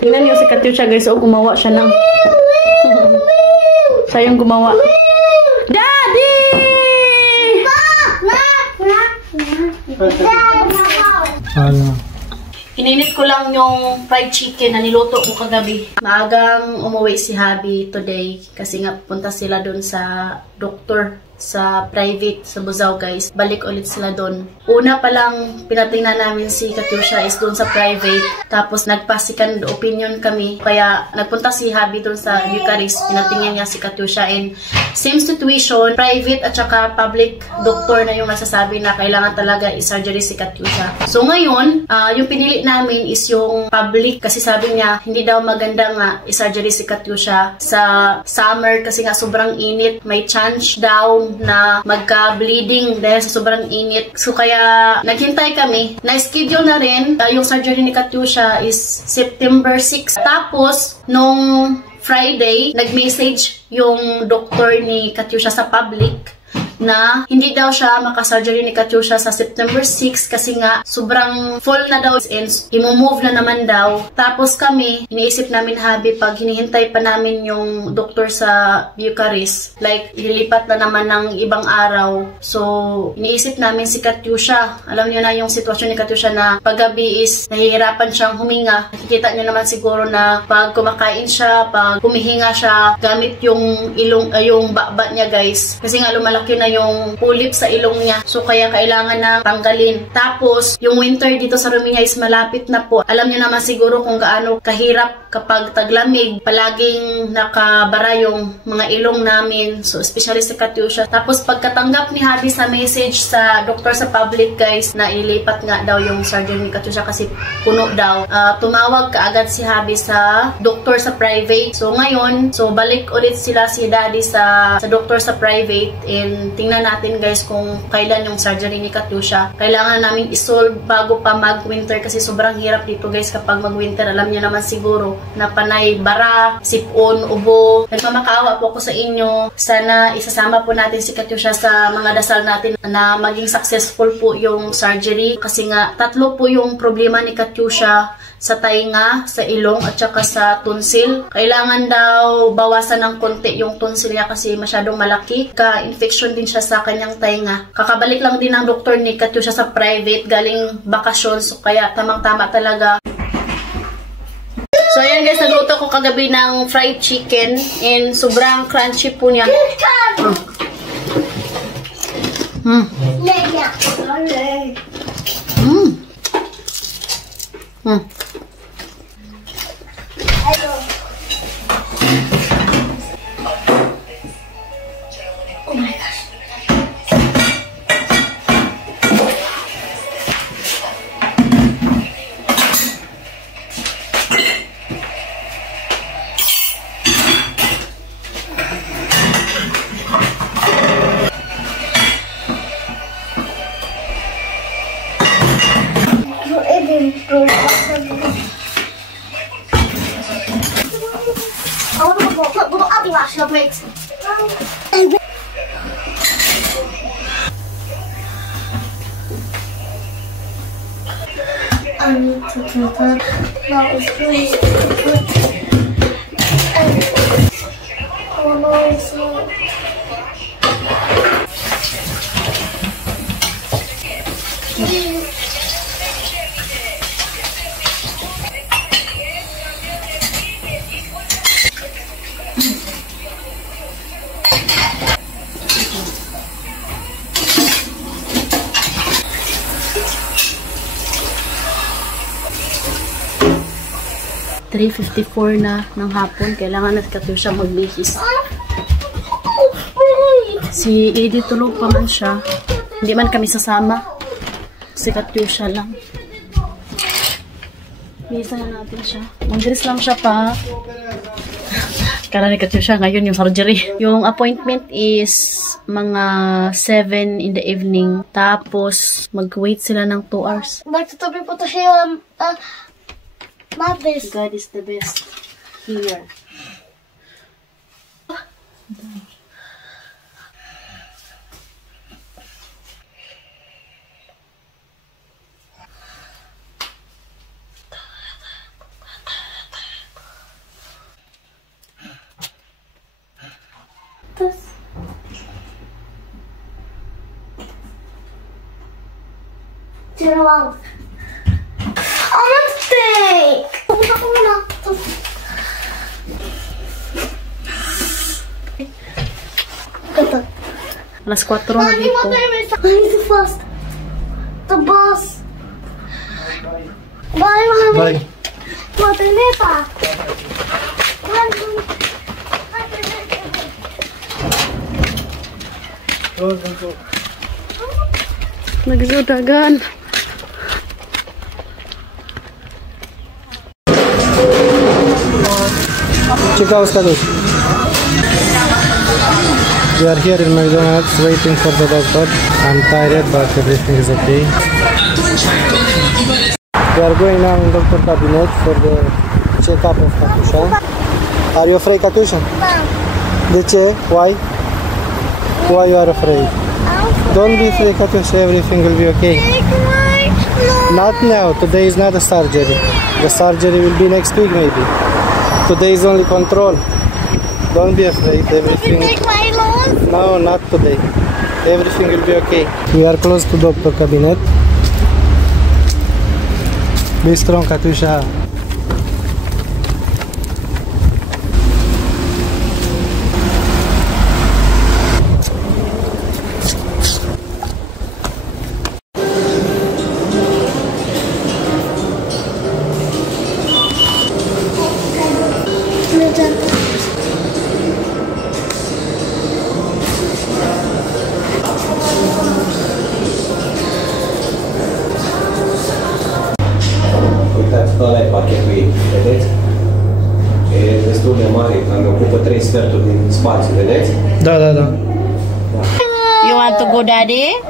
Tingnan niyo si Katyusha guys, oh gumawa siya ng siya yung gumawa. Daddy! Ininit ko lang yung fried chicken na niluto ko kagabi. Maagang umuwi si Habi today kasi nga punta sila dun sa doktor sa private sa Buzao guys. Balik ulit sila doon. Una pa lang pinatingnan namin si Katyusha is doon sa private. Tapos nagpa-second opinion kami. Kaya nagpunta si Habi doon sa Bucharest. Pinatingnan niya si Katyusha and same situation, private at saka public doctor na yung nagsasabi na kailangan talaga i-surgery si Katyusha. So ngayon, yung pinili namin is yung public kasi sabi niya hindi daw maganda nga i-surgery si Katyusha sa summer kasi nga sobrang init. May chance daw na magka-bleeding dahil sa sobrang init. So kaya naghintay kami. Na-schedule na rin yung surgery ni Katyusha is September 6. Tapos nung Friday, nag-message yung doktor ni Katyusha sa public na hindi daw siya makasurgery ni Katyusha sa September 6 kasi nga sobrang full na daw and i-move na naman daw. Tapos kami, iniisip namin Habi pag hinihintay pa namin yung doktor sa Bucharest, like ililipat na naman ng ibang araw. So, iniisip namin si Katyusha. Alam niyo na yung sitwasyon ni Katyusha na paggabi is nahihirapan siyang huminga. Nakikita niyo naman siguro na pag kumakain siya, pag humihinga siya, gamit yung ilong, yung baba niya guys. Kasi nga lumalaki na yung pulip sa ilong niya. So, kaya kailangan na tanggalin. Tapos, yung winter dito sa Romania is malapit na po. Alam niyo naman siguro kung gaano kahirap kapag taglamig. Palaging nakabara yung mga ilong namin. So, especially sa Katyusha. Tapos, pagkatanggap ni Habi sa message sa doktor sa public guys, na ilipat nga daw yung surgery ni Katyusha kasi puno daw. Tumawag kaagad si Habi sa doktor sa private. So, ngayon, balik ulit sila si Daddy sa doktor sa private and tingnan natin guys kung kailan yung surgery ni Katyusha. Kailangan namin isolve bago pa mag-winter kasi sobrang hirap dito guys kapag mag-winter. Alam niyo naman siguro na panay bara, sipon, ubo. Nagmamakaawa po ako sa inyo. Sana isasama po natin si Katyusha sa mga dasal natin na maging successful po yung surgery. Kasi nga, 3 po yung problema ni Katyusha sa tainga, sa ilong, at saka sa tonsil. Kailangan daw bawasan ng konti yung tonsil niya kasi masyadong malaki. Ka-infection din siya sa kanyang tainga. Kakabalik lang din ng doktor ni Katyusha sa private, galing bakasyon. So, kaya tamang-tama talaga. So, ayan guys, nagluto ko kagabi ng fried chicken and sobrang crunchy po niya. Oh my gosh. I need to do that. That was really good. Oh no, it's not. 3:54 na ng hapon. Kailangan na Katyusha magbihis. Si Edie tulog pa man siya. Hindi man kami sasama. Si Katyusha lang. Bisa na natin siya. Mag-dress lang siya pa. Kala ni Katyusha ngayon yung surgery. Yung appointment is mga 7 in the evening. Tapos mag-wait sila ng 2 hours. Magtatabi po to siya Mother's. God is the best. Here. Wow. I want steak. Alas 4 na dito. He's the first. The boss. Bye, Mommy. Bye. Motorita. Nagsudagan. Check out Kadush. We are here in McDonald's waiting for the doctor. I'm tired but everything is okay. We are going now in doctor cabinet for the check-up of Katusha. Are you afraid, Katusha? De ce? Why? Why you are afraid? Don't be afraid, Katusha. Everything will be okay. Not now. Today is not a surgery. The surgery will be next week maybe. Today is only control. Don't be afraid. Everything. No, not today. Everything will be okay. We are close to doctor cabinet. Be strong, Katusha. Ăla e pachetul ei, vedeți? E destul de mare, cam ocupă 3 sferturi din spațiu, vedeți? Da, da, da. You want to go, Daddy?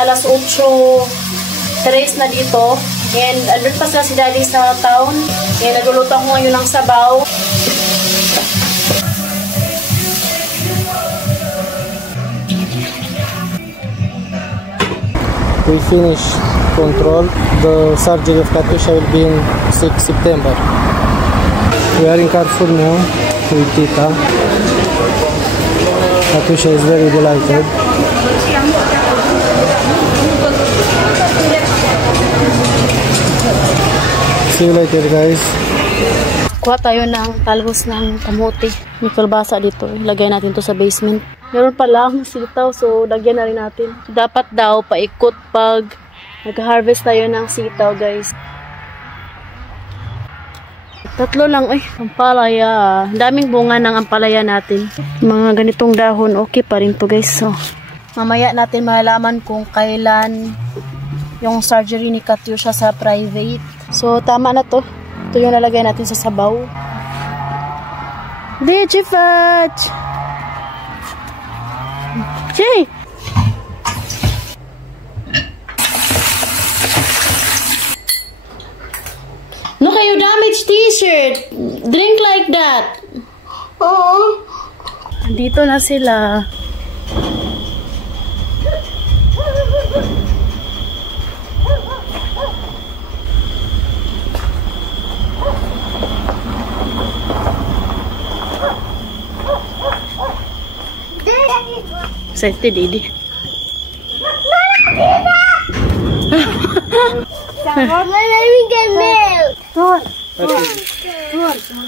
Alas 8:03 na dito. And andun pa sila si Daddy sa town. And nagluluto ako ngayon ng sabaw. We finish control. The surgery of Katusha will be in 6 September. We are in Carrefour now with Tita. Katusha is very delighted. See you later, guys. Kuha tayo ng talbos ng kamote. May kalbasa dito. Ilagay natin to sa basement. Meron pa lang sitaw, so lagyan na rin natin. Dapat daw paikot pag nag-harvest tayo ng sitaw, guys. Tatlo lang, ampalaya. Daming bunga ng ampalaya natin. Mga ganitong dahon, okay pa rin to, guys. So, mamaya natin malalaman kung kailan yung surgery ni Katusha sa private. So, tama na to. Ito yung nalagay natin sa sabaw. Digifudge! Jay! Look at your damaged t-shirt. Drink like that. Oh. Dito na sila. Excited, Didi.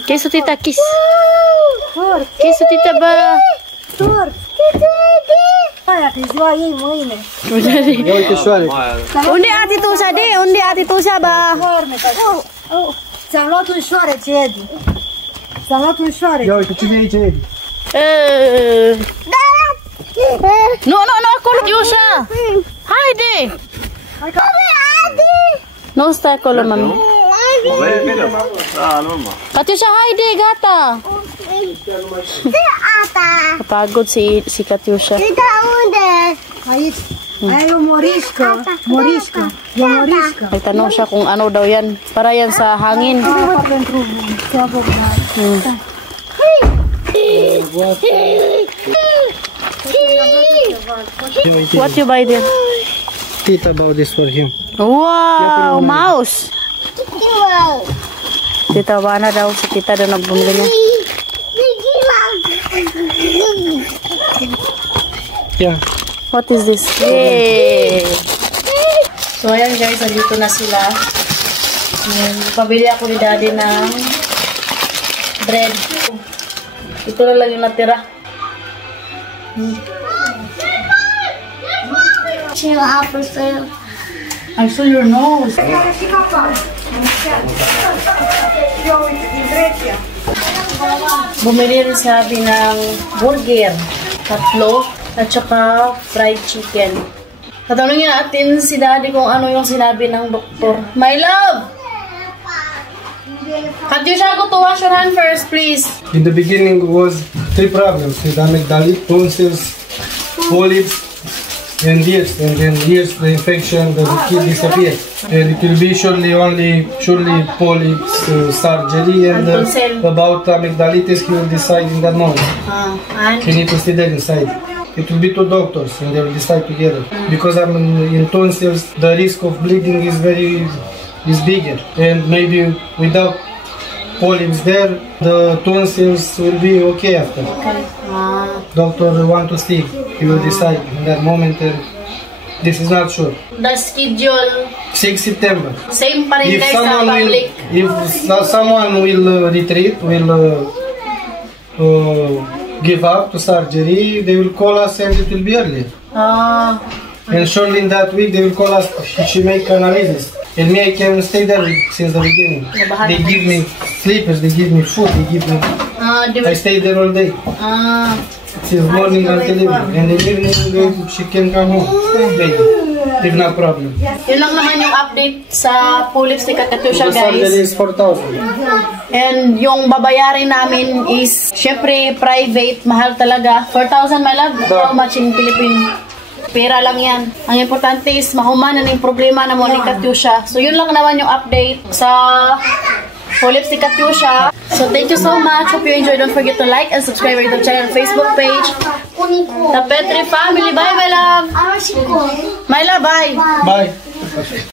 Kiss to Tita, kiss. Kiss to Tita ba? Unde ati Tusa, de? Unde ati Tusa ba? Ți-am luat un șoarece, Edi. Ți-am luat un șoarece. Ia uite, cine e aici, Edi? No, acolo, Tusa. Haide. Nu stai acolo, mami. Katusha, haide, gata. Kapagod si Katusha. Aici. Aia e o morișcă. Morișcă. E o morișcă. May tanong siya kung ano daw yan. Para yan sa hangin. What you buy there? Tita bought this for him. Wow, mouse. Tita Wana daw. Si Tita daw nagbumili niya. Yeah. What is this? Yay! So, ayan guys, nandito na sila. Pabili ako ni Daddy ng bread. Ito na lang yung natira. Chill out for sale. I saw your nose. Bumili rin sabi ng burger, 3, at saka fried chicken. Tatanungin natin si Daddy kung ano yung sinabi ng doktor. My love! Katyusha, go to wash your hand first, please. In the beginning was 3 problems with amygdalitis, tonsils, polyps, and years. And then years the infection, the kid disappeared. And it will be surely polyps surgery, and about amygdalitis he will decide in that moment. And? He need to stay there inside. It will be 2 doctors and they will decide together. Because I'm in tonsils, the risk of bleeding is bigger. And maybe without polyps there, the tonsils will be okay after. Okay. Doctor want to stay. He will decide in that moment. And this is not sure. The schedule, 6 September. same pa rin If guys sa someone public. someone will retreat, will give up to surgery, they will call us and it will be early. And surely in that week they will call us. She make analysis. And me, I can stay there since the beginning. They give me sleepers, they give me food, they give me. I stay there all day. Since morning until evening. And in the evening she can come home. If no problem. Yun lang naman yung update sa polyps ni Katyusha, The surgery guys. is 4,000. And yung babayarin namin is, syempre, private, mahal talaga. 4,000, my love. How much in Philippine? Pera lang yan. Ang importante is, mahuman na yung problema na mo ni Katyusha. So, yun lang naman yung update sa polyps ni Katyusha. So, thank you so much. Hope you enjoyed. Don't forget to like and subscribe to our channel and Facebook page. The Petri Family. Bye, my love. My love, bye. Bye.